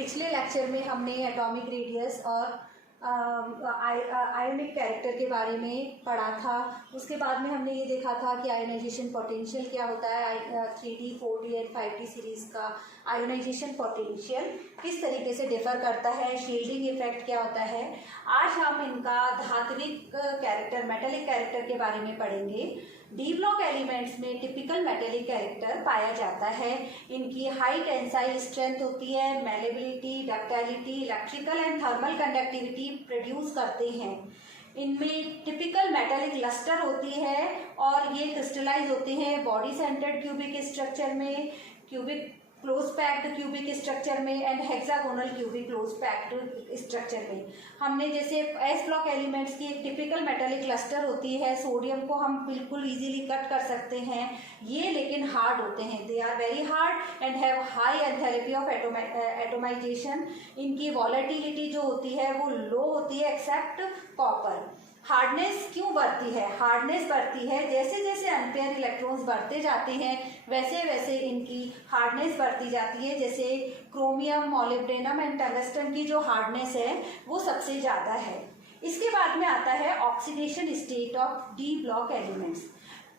पिछले लेक्चर में हमने एटॉमिक रेडियस और आयोनिक कैरेक्टर के बारे में पढ़ा था। उसके बाद में हमने ये देखा था कि आयोनाइजेशन पोटेंशियल क्या होता है, 3D, 4D and 5D series का आयोनाइजेशन पोटेंशियल किस तरीके से डिफर करता है, शील्डिंग इफेक्ट क्या होता है। आज हम इनका धात्विक कैरेक्टर, मेटेलिक कैरेक्टर के बारे में पढ़ेंगे। डी ब्लॉक एलिमेंट्स में टिपिकल मेटेलिक कैरेक्टर पाया जाता है। इनकी हाई टेंसाइल स्ट्रेंथ होती है, malleability, ductility, electrical and thermal conductivity produce करते हैं। इनमें टिपिकल मेटेलिक लस्टर होती है और ये क्रिस्टलाइज होते हैं बॉडी सेंटर्ड क्यूबिक स्ट्रक्चर में, cubic close packed cubic structure में and hexagonal cubic close packed structure में। हमने जैसे एस ब्लॉक एलिमेंट्स की एक टिपिकल मेटेलिक क्लस्टर होती है, सोडियम को हम बिल्कुल इजीली कट कर सकते हैं, ये लेकिन हार्ड होते हैं, they are very hard and have high enthalpy of atomization. इनकी वॉलेटिलिटी जो होती है वो लो होती है एक्सेप्ट कॉपर। हार्डनेस क्यों बढ़ती है? हार्डनेस बढ़ती है जैसे जैसे अनपेयर इलेक्ट्रॉन्स बढ़ते जाते हैं वैसे वैसे इनकी हार्डनेस बढ़ती जाती है। जैसे क्रोमियम, मॉलिब्डेनम एंड टंगस्टन की जो हार्डनेस है वो सबसे ज़्यादा है। इसके बाद में आता है oxidation state of D block elements.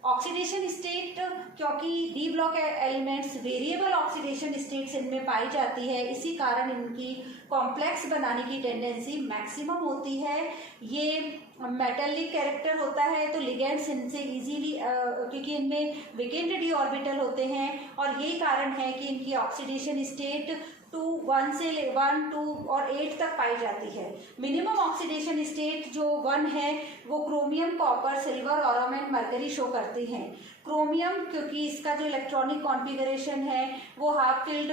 Oxidation state, क्योंकि D block elements variable oxidation states इनमें पाई जाती है, इसी कारण इनकी कॉम्प्लेक्स बनाने की टेंडेंसी मैक्सिमम होती है। ये मेटेलिक कैरेक्टर होता है तो लिगेंड्स इनसे इजीली, क्योंकि इनमें वीकेंड डी ऑर्बिटल होते हैं और यही कारण है कि इनकी ऑक्सीडेशन स्टेट 1 से 1, 2 और 8 तक पाई जाती है। मिनिमम ऑक्सीडेशन स्टेट जो 1 है वो chromium, copper, silver, Aurum and mercury show करते हैं। क्रोमियम, क्योंकि इसका जो इलेक्ट्रॉनिक कॉन्फ़िगरेशन है वो half filled,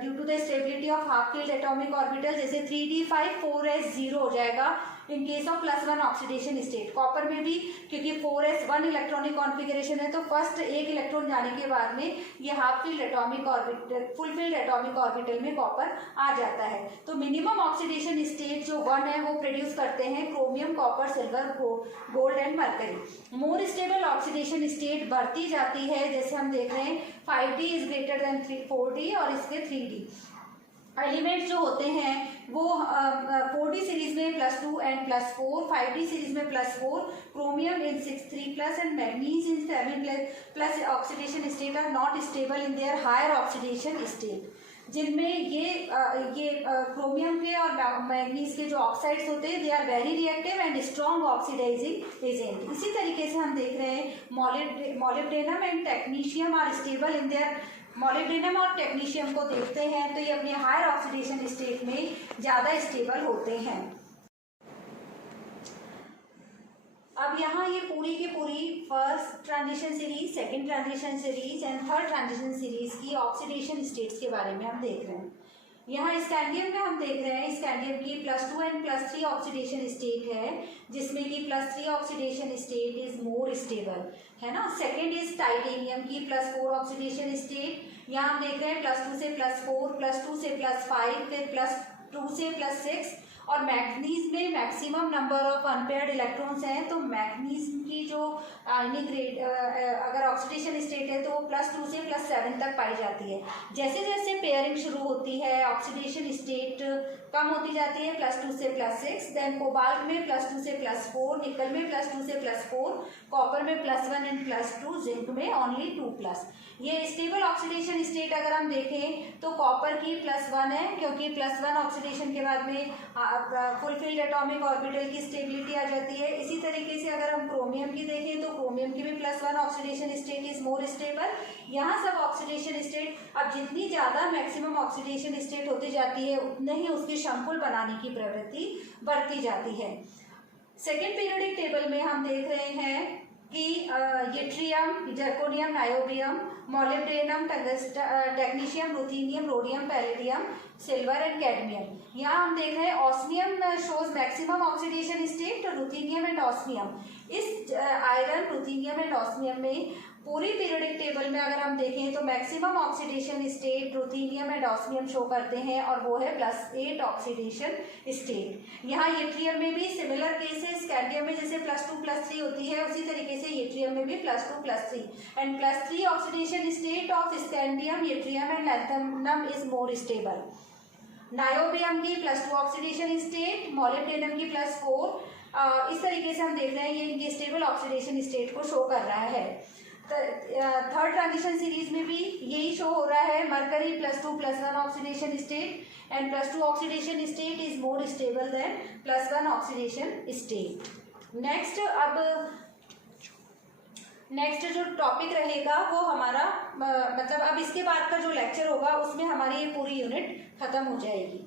due to the stability of half filled atomic orbital, जैसे 3d5 4s 0 हो जाएगा in case of +1 oxidation state. Copper में भी क्योंकि 4s 1 इलेक्ट्रॉनिक कॉन्फ़िगरेशन है तो फर्स्ट एक इलेक्ट्रॉन जाने के बाद में ये half filled atomic orbital, full field atomic orbital में कॉपर आ जाता है। तो मिनिमम ऑक्सीडेशन स्टेट जो 1 है वो प्रोड्यूस करते हैं chromium, copper, silver, gold and mercury. More stable oxidation state बढ़ती जाती है, जैसे हम देख रहे हैं 5d is greater than 4d और इसके 3d। एलिमेंट्स जो होते हैं वो 4d सीरीज में +2 एंड +4, 5d सीरीज में +4, chromium in 6 3+ and manganese in 7+ oxidation state are not stable in their higher oxidation state. जिनमें ये क्रोमियम के और मैग्नीज के जो ऑक्साइड्स होते हैं they are very reactive and strong oxidizing agent. इसी तरीके से हम देख रहे हैं molybdenum and technetium are stable in their, molybdenum और टेक्नीशियम को देखते हैं तो ये अपने हायर ऑक्सीडेशन स्टेट में ज़्यादा स्टेबल होते हैं। अब यहाँ ये पूरी की पूरी first transition series, second transition series and third transition series की ऑक्सीडेशन स्टेट्स के बारे में हम देख रहे हैं। यहाँ स्कैंडियम में हम देख रहे हैं स्कैंडियम की +2 एंड +3 ऑक्सीडेशन स्टेट है, जिसमें कि +3 oxidation state is more stable, है ना। सेकेंड इज टाइटेनियम की +4 ऑक्सीडेशन स्टेट। यहाँ हम देख रहे हैं +2 से +4, +2 से +5, फिर +2 से +6। और मैग्नीज में maximum number of unpaired electrons हैं, तो मैग्नीज की जो आयनिक रेट, अगर ऑक्सीडेशन स्टेट है तो वो +2 से +7 तक पाई जाती है। जैसे जैसे पेयरिंग शुरू होती है ऑक्सीडेशन स्टेट कम होती जाती है, +2 से +6। देन कोबाल्ट में +2 से +4, निकल में +2 से +4, कॉपर में +1 एंड +2, जिंक में ओनली 2+। ये स्टेबल ऑक्सीडेशन स्टेट अगर हम देखें तो कॉपर की +1 है, क्योंकि +1 ऑक्सीडेशन के बाद में फुल फिल्ड एटॉमिक ऑर्बिटल की स्टेबिलिटी आ जाती है। इसी तरीके से अगर हम क्रोमियम की देखें तो क्रोमियम की भी +1 oxidation state is more stable. यहाँ सब ऑक्सीडेशन स्टेट, अब जितनी ज़्यादा मैक्सिमम ऑक्सीडेशन स्टेट होती जाती है उतने ही उसकी शंकुल बनाने की प्रवृत्ति बढ़ती जाती है। सेकेंड पीरियोडिक टेबल में हम देख रहे हैं कि yttrium, zirconium, niobium, molybdenum, technetium, ruthenium, rhodium, palladium, silver and cadmium. यहाँ हम देख रहे हैं osmium shows maximum oxidation state, ruthenium and osmium. इस आयरन, रुथीनियम एंड ऑस्मियम में पूरी पीरियोडिक टेबल में अगर हम देखें तो maximum oxidation state ruthenium and osmium show करते हैं और वो है +8 ऑक्सीडेशन स्टेट। यहाँ यट्रियम में भी सिमिलर केसेस, स्कैंडियम में जैसे +2 +3 होती है उसी तरीके से यट्रियम में भी +2 +3 and +3 oxidation state of scandium, yttrium and lanthanum is more stable. Niobium की +2 ऑक्सीडेशन स्टेट, मॉलिब्डेनम की +4। इस तरीके से हम देख रहे हैं ये इनके स्टेबल ऑक्सीडेशन स्टेट को शो कर रहा है। थर्ड ट्रांजिशन सीरीज में भी यही शो हो रहा है, mercury +2 +1 oxidation state, and +2 oxidation state is more stable then +1 oxidation state. Next जो टॉपिक रहेगा वो हमारा मतलब अब इसके बाद का जो लेक्चर होगा उसमें हमारी ये पूरी यूनिट खत्म हो जाएगी।